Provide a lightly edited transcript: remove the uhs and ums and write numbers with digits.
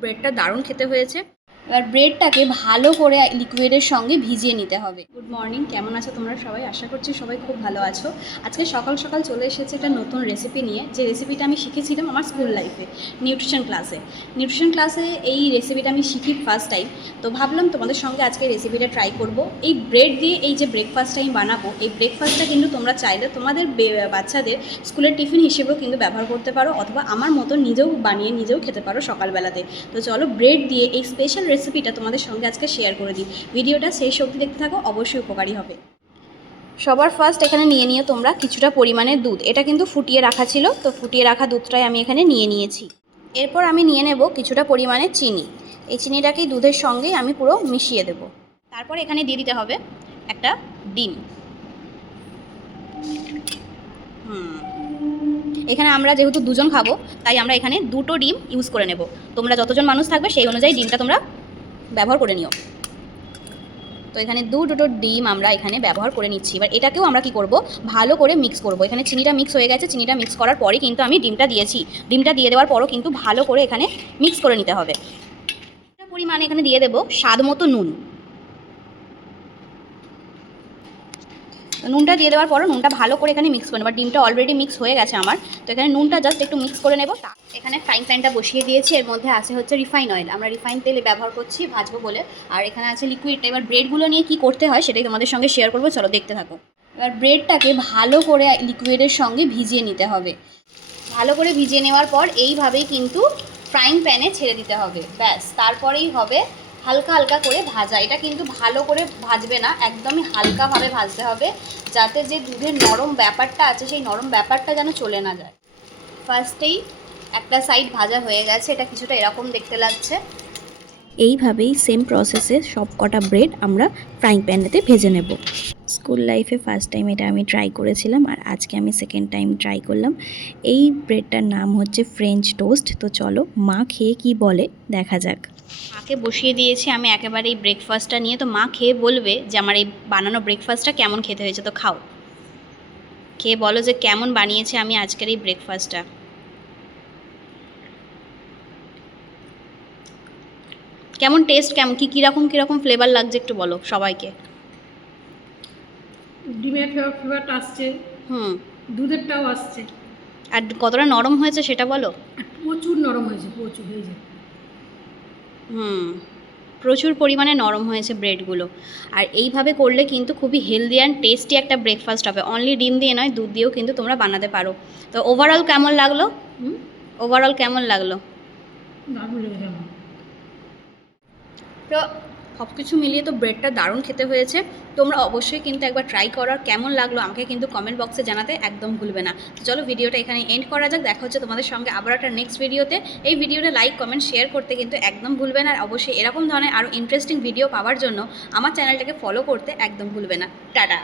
ব্রেডটা দারুণ খেতে হয়েছে। এবার ব্রেডটাকে ভালো করে লিকুইডের সঙ্গে ভিজিয়ে নিতে হবে। গুড মর্নিং, কেমন আছো তোমরা সবাই? আশা করছি সবাই খুব ভালো আছো। আজকে সকাল সকাল চলে এসেছে একটা নতুন রেসিপি নিয়ে, যে রেসিপিটা আমি শিখেছিলাম আমার স্কুল লাইফে নিউট্রিশন ক্লাসে এই রেসিপিটা আমি শিখি ফার্স্ট টাইম। তো ভাবলাম তোমাদের সঙ্গে আজকে রেসিপিটা ট্রাই করব। এই ব্রেড দিয়ে এই যে ব্রেকফাস্টটা আমি বানাবো, এই ব্রেকফাস্টটা কিন্তু তোমরা চাইলে তোমাদের বাচ্চাদের স্কুলের টিফিন হিসেবেও কিন্তু ব্যবহার করতে পারো, অথবা আমার মতো নিজেও বানিয়ে নিজেও খেতে পারো সকালবেলাতে। তো চলো ব্রেড দিয়ে এই স্পেশাল রেসিপিটা তোমাদের সঙ্গে আজকে শেয়ার করে দিই। ভিডিওটা শেষ অবধি দেখতে থাকো, অবশ্যই উপকারী হবে। সবার ফার্স্ট এখানে নিয়ে তোমরা কিছুটা পরিমাণে দুধ, এটা কিন্তু ফুটিয়ে রাখা ছিল, তো ফুটিয়ে রাখা দুধটাই আমি এখানে নিয়েছি। এরপর আমি নিয়ে নেব কিছুটা পরিমাণে চিনি। এই চিনিটাকেই দুধের সঙ্গেই আমি পুরো মিশিয়ে দেব। তারপর এখানে দিয়ে দিতে হবে একটা ডিম। এখানে আমরা যেহেতু দুজন খাবো, তাই আমরা এখানে দুটো ডিম ইউজ করে নেব। তোমরা যতজন মানুষ থাকবে সেই অনুযায়ী ডিমটা তোমরা ব্যবহার করে নিও। তো এখানে দুটো ডিম আমরা এখানে ব্যবহার করে নিচ্ছি। এবার এটাকেও আমরা কি করব, ভালো করে মিক্স করব। এখানে চিনিটা মিক্স হয়ে গেছে, চিনিটা মিক্স করার পরে কিন্তু আমি ডিমটা দিয়েছি। ডিমটা দিয়ে দেওয়ার পরও কিন্তু ভালো করে এখানে মিক্স করে নিতে হবে। পরিমাণে এখানে দিয়ে দেব স্বাদ মতো নুন। নুনটা দিয়ে দেওয়ার পরও নুনটা ভালো করে এখানে মিক্স করে নেব। ডিমটা অলরেডি মিক্স হয়ে গেছে আমার, তো এখানে নুনটা জাস্ট একটু মিক্স করে নেব। এখানে ফ্রাইং প্যানটা বসিয়ে দিয়েছি, এর মধ্যে আছে হচ্ছে রিফাইন অয়েল। আমরা রিফাইন তেলে ব্যবহার করছি ভাজবো বলে। আর এখানে আছে লিকুইডটা। এবার ব্রেডগুলো নিয়ে কি করতে হয় সেটাই তোমাদের সঙ্গে শেয়ার করবো, চলো দেখতে থাকো। এবার ব্রেডটাকে ভালো করে লিকুইডের সঙ্গে ভিজিয়ে নিতে হবে। ভালো করে ভিজিয়ে নেওয়ার পর এইভাবেই কিন্তু ফ্রাইং প্যানে ছেড়ে দিতে হবে, ব্যাস। তারপরেই হবে হালকা হালকা করে ভাজা। এটা কিন্তু ভালো করে ভাজবে না, একদমই হালকাভাবে ভাজতে হবে, যাতে যে দুধের নরম ব্যাপারটা আছে সেই নরম ব্যাপারটা যেন চলে না যায়। ফার্স্টেই একটা সাইড ভাজা হয়ে গেছে, এটা কিছুটা এরকম দেখতে লাগছে। এইভাবেই সেম প্রসেসে সব কটা ব্রেড আমরা ফ্রাইং প্যানেতে ভেজে নেব। স্কুল লাইফে ফার্স্ট টাইম এটা আমি ট্রাই করেছিলাম, আর আজকে আমি সেকেন্ড টাইম ট্রাই করলাম। এই ব্রেডটার নাম হচ্ছে ফ্রেঞ্চ টোস্ট। তো চলো মা খেয়ে কি বলে দেখা যাক। মাকে বসিয়ে দিয়েছি আমি একেবারে এই ব্রেকফাস্টটা নিয়ে। তো মা খেয়ে বলবে যে আমার এই বানানো ব্রেকফাস্টটা কেমন খেতে হয়েছে। তো খাও, খেয়ে বলো যে কেমন বানিয়েছে আমি আজকের এই ব্রেকফাস্টটা। কেমন টেস্ট, কেমন কীরকম ফ্লেভার লাগছে একটু বলো সবাইকে। ডিমের ফ্লেভারটা আসছে, দুধেরটাও আসছে। আর কতটা নরম হয়েছে সেটা বলো। প্রচুর নরম হয়েছে, প্রচুর হয়েছে। প্রচুর পরিমাণে নরম হয়েছে ব্রেডগুলো। আর এইভাবে করলে কিন্তু খুবই হেলদি অ্যান্ড টেস্টি একটা ব্রেকফাস্ট হবে। অনলি ডিম দিয়ে নয়, দুধ দিয়েও কিন্তু তোমরা বানাতে পারো। তো ওভারঅল কেমন লাগলো? দারুণ লেগেছে আমার। তো সব কিছু মিলিয়ে তো ব্রেডটা দারুণ খেতে হয়েছে। তোমরা অবশ্যই কিন্তু একবার ট্রাই করার কেমন লাগলো আমাকে কিন্তু কমেন্ট বক্সে জানাতে একদম ভুলবে না। তো চলো ভিডিওটা এখানে এন্ড করা যাক, দেখা হচ্ছে তোমাদের সঙ্গে আবার একটা নেক্সট ভিডিওতে। এই ভিডিওটা লাইক কমেন্ট শেয়ার করতে কিন্তু একদম ভুলবে না। আর অবশ্যই এরকম ধরনের আরও ইন্টারেস্টিং ভিডিও পাওয়ার জন্য আমার চ্যানেলটাকে ফলো করতে একদম ভুলবে না। টাটা।